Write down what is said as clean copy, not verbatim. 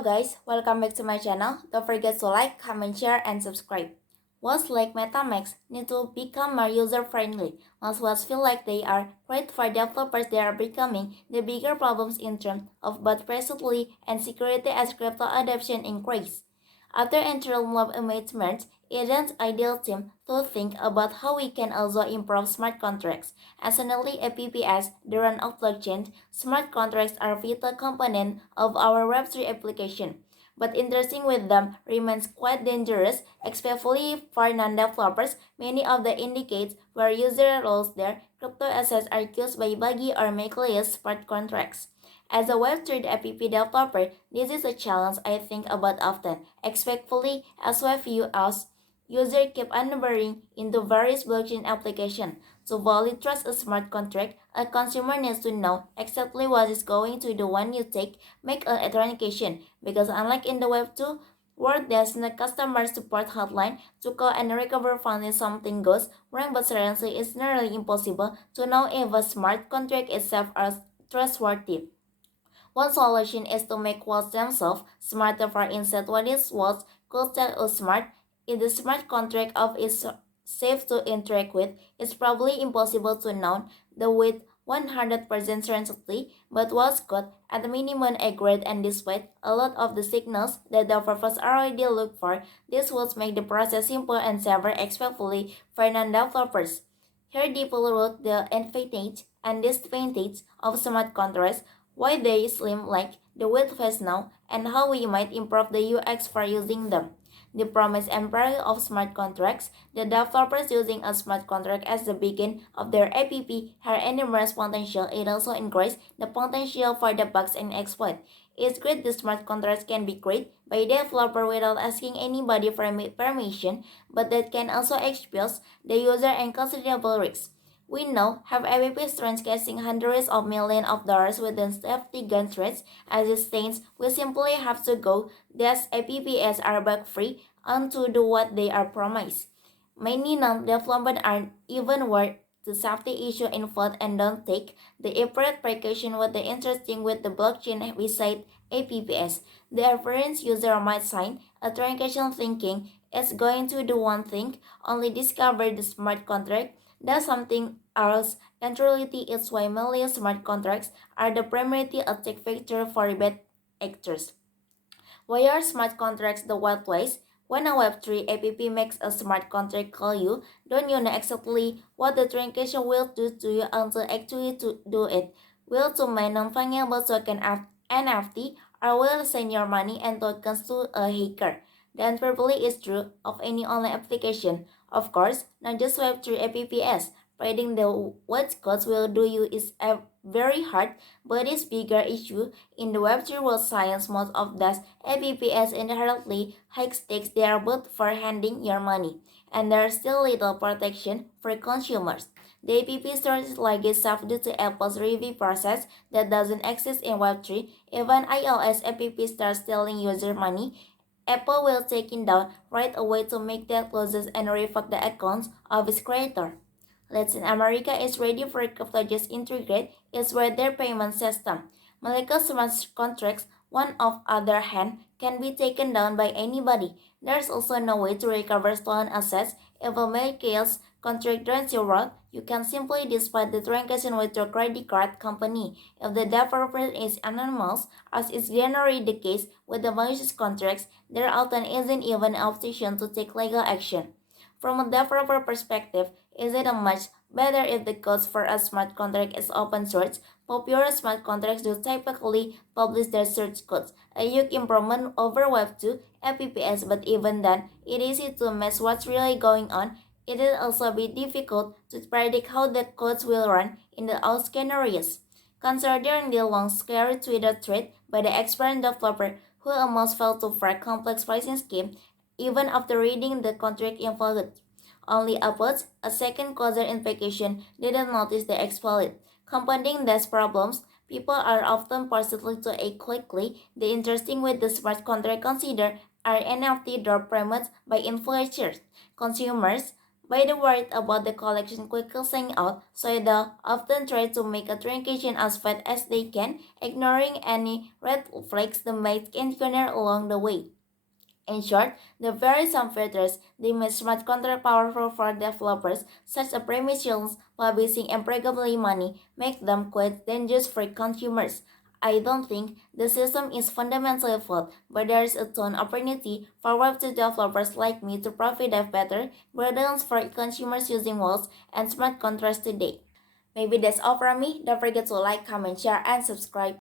Hello guys, welcome back to my channel. Don't forget to like, comment, share, and subscribe. Wallets like MetaMask need to become more user-friendly. Once wallets feel like they are great for developers, they are becoming the bigger problems in terms of both privacy and security as crypto adoption increases. After entering love amendments, it is ideal time to think about how we can also improve smart contracts. As suddenly APPs, the run of blockchain, smart contracts are a vital component of our Web3 application. But interesting with them remains quite dangerous, especially for non-developers. Many of the indicates where user roles their crypto assets are used by buggy or malicious smart contracts. As a Web3 app developer, this is a challenge I think about often, especially as we view as users keep unwavering into various blockchain applications. To fully trust a smart contract, a consumer needs to know exactly what is going to do when you make an authentication. Because unlike in the Web 2, where there's no customer support hotline to call and recover funds if something goes wrong, but seriously, it's nearly impossible to know if a smart contract is safe or trustworthy. One solution is to make walls themselves smarter. For instance, what is walls could tell us smart if the smart contract of is safe to interact with. It's probably impossible to know the with 100% certainty, but was good at the minimum accurate, and despite a lot of the signals that the developers already look for, this would make the process simpler and safer, especially for non-developers. Here people wrote the advantage and disadvantage of smart contracts, why they seem like the wild west now, and how we might improve the UX for using them. The promise and peril of smart contracts. The developers using a smart contract as the beginning of their app have enormous potential. It also increases the potential for the bugs and exploits. It's great the smart contracts can be created by a developer without asking anybody for permission, but that can also expose the user and considerable risks. We now have APPs transcasting hundreds of millions of dollars within safety gun threats. As it stands, we simply have to go that APPs are bug free and to do what they are promised. Many non-developers aren't even worried the safety issue involved and don't take the appropriate precaution. What the interesting with the blockchain beside APPs. The average user might sign a transaction thinking it's going to do one thing, only discover the smart contract does something else. In reality, it's why malicious smart contracts are the primary attack vector for bad actors. Why are smart contracts the wild place? When a Web3 app makes a smart contract call you, don't you know exactly what the transaction will do to you until actually to do it? Will to my non-fungible token NFT or will send your money and tokens to a hacker? The answer probably is true of any online application. Of course, not just Web3 apps. Finding the what codes will do you is very hard, but it's bigger issue in the Web3 world. Science, most of those APPs inherently high stakes. They are both for handing your money, and there's still little protection for consumers. The app stores like itself due to Apple's review process that doesn't exist in Web3. Even iOS app starts stealing user money, Apple will take it down right away to make that losses and revoke the accounts of its creator. Latin America is ready for crypto just integrate its their payment system. Molecular smart contracts, on the other hand, can be taken down by anybody. There's also no way to recover stolen assets. If a molecular contract runs your route, you can simply dispute the transaction with your credit card company. If the developer is anonymous, as is generally the case with the malicious contracts, there often isn't even an option to take legal action. From a developer perspective, is it a much better if the code for a smart contract is open source? Popular smart contracts do typically publish their source codes, a huge improvement over Web 2 apps, but even then, it is easy to miss what's really going on. It will also be difficult to predict how the codes will run in the all scenarios. Considering the long scary Twitter thread by the experienced developer who almost fell to for a complex pricing scheme, even after reading the contract info, only upwards a second causer implication didn't notice the exploit. Compounding these problems, people are often forcibly to act quickly. The interesting with the smart contract consider are NFT drop payments by influencers. Consumers By the worried about the collection quickly selling out, so they often try to make a transaction as fast as they can, ignoring any red flags they might encounter along the way. In short, the very some filters they make smart contract powerful for developers, such as permissions, publishing, and probably money, make them quite dangerous for consumers. I don't think the system is fundamentally flawed, but there is a ton of opportunity for Web2 developers like me to profit of better guidance for consumers using wallets and smart contracts today. Maybe that's all from me. Don't forget to like, comment, share, and subscribe.